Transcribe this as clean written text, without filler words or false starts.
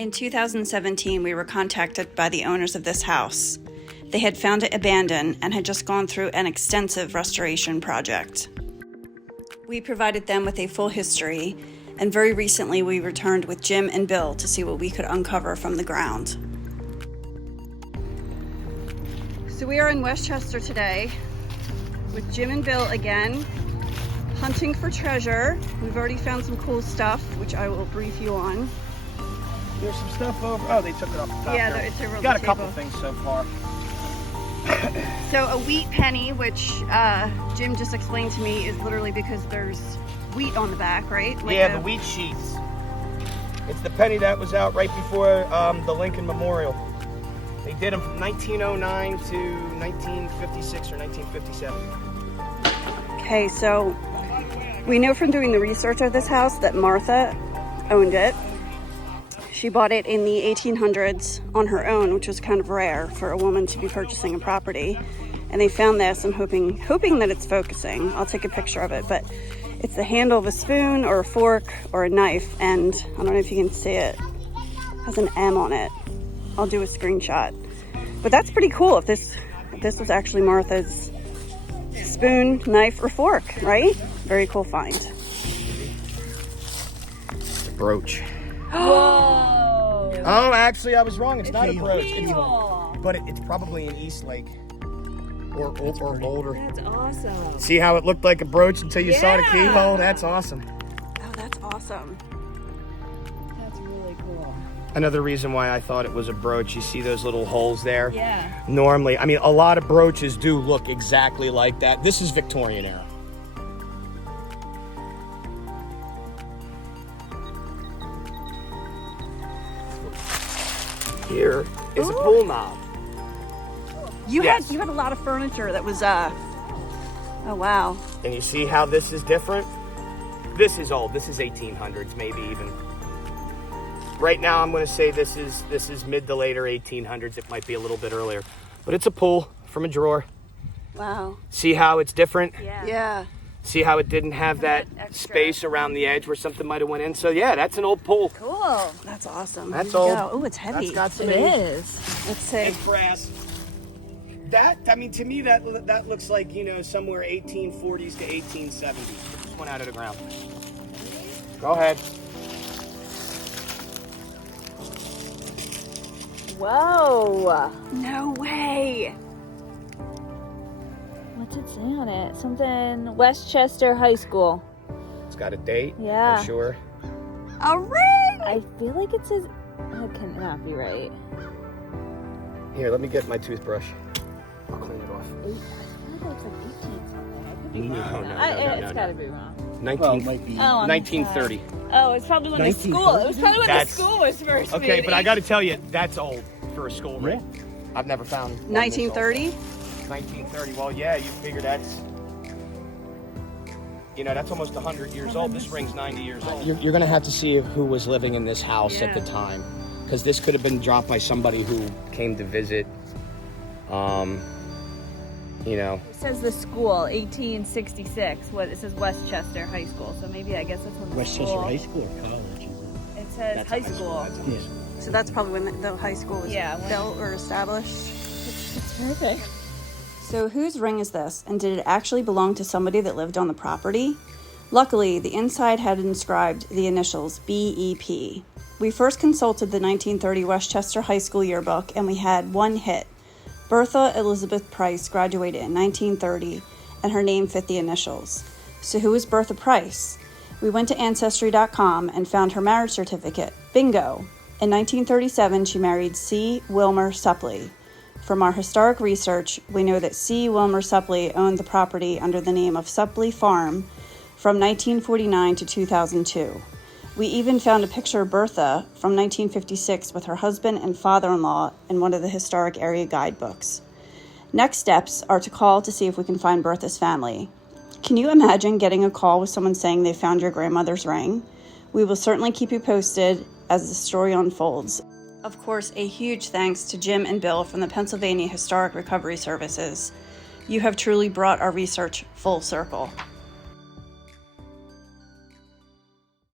In 2017, we were contacted by the owners of this house. They had found it abandoned and had just gone through an extensive restoration project. We provided them with a full history, and very recently we returned with Jim and Bill to see what we could uncover from the ground. So we are in Westchester today with Jim and Bill again, hunting for treasure. We've already found some cool stuff, which I will brief you on. There's some stuff over. Oh, they took it off the top. Yeah, there. it's a real Got a table. couple things so far. So a wheat penny, which Jim just explained to me, is literally because there's wheat on the back, right? Like yeah, the wheat sheets. It's the penny that was out right before the Lincoln Memorial. They did them from 1909 to 1956 or 1957. Okay, so we know from doing the research of this house that Martha owned it. She bought it in the 1800s on her own, which was kind of rare for a woman to be purchasing a property. And they found this. I'm hoping that it's focusing. I'll take a picture of it, but it's the handle of a spoon or a fork or a knife, and I don't know if you can see it. It has an M on it. I'll do a screenshot. But that's pretty cool if this was actually Martha's spoon, knife, or fork, right? Very cool find. Brooch. Whoa! Oh, actually, I was wrong. It's not a brooch. But It's probably an Eastlake or older. That's awesome. See how it looked like a brooch until you saw the Yeah. keyhole? That's awesome. Oh, that's awesome. That's really cool. Another reason why I thought it was a brooch, you see those little holes there? Yeah. Normally, I mean, a lot of brooches do look exactly like that. This is Victorian era. Here is a pool knob. You Yes. had a lot of furniture that was oh wow. And you see how this is different? This is old. This is 1800s, maybe even. Right now, I'm going to say this is mid to later 1800s. It might be a little bit earlier, but it's a pull from a drawer. Wow. See how it's different? Yeah. See how it didn't have that extra. space around the edge where something might have went in? So yeah, that's an old pull. Cool. That's awesome. That's Here we old. go. Oh, it's heavy. That's got some It age. is. Let's see. And brass. That, I mean, to me, that looks like, you know, somewhere 1840s to 1870s. Just went out of the ground. Go ahead. Whoa! No way. What's it say on it? Something Westchester High School. It's got a date. Yeah. For sure. A ring. I feel like it says. That cannot be right. Here, let me get my toothbrush. I'll clean it off. I feel like it's like 18 something. I could be No, wrong. no, It's gotta be wrong. 1930. Oh, on the 1930. Oh, it's probably when the school. It was probably when That's- the school was first Okay, made. but I got to tell you, that's old for a school ring. I've never found one this old. 1930. 1930. Well, yeah, you figure that's, you know, that's almost 100 years old. This ring's 90 years old. You're going to have to see who was living in this house at the time, because this could have been dropped by somebody who came to visit. You know. It says the school, 1866. What it says Westchester High School. So maybe I guess that's when the Westchester school. High School or college? It says high school. Yes. So that's probably when the high school was Yeah, when- built or established. It's perfect. So whose ring is this, and did it actually belong to somebody that lived on the property? Luckily, the inside had inscribed the initials BEP. We first consulted the 1930 Westchester High School yearbook, and we had one hit. Bertha Elizabeth Price graduated in 1930, and her name fit the initials. So who is Bertha Price? We went to Ancestry.com and found her marriage certificate. Bingo! In 1937, she married C. Wilmer Suppley. From our historic research, we know that C. Wilmer Suppley owned the property under the name of Suppley Farm from 1949 to 2002. We even found a picture of Bertha from 1956 with her husband and father-in-law in one of the historic area guidebooks. Next steps are to call to see if we can find Bertha's family. Can you imagine getting a call with someone saying they found your grandmother's ring? We will certainly keep you posted as the story unfolds. Of course, a huge thanks to Jim and Bill from the Pennsylvania Historic Recovery Services. You have truly brought our research full circle.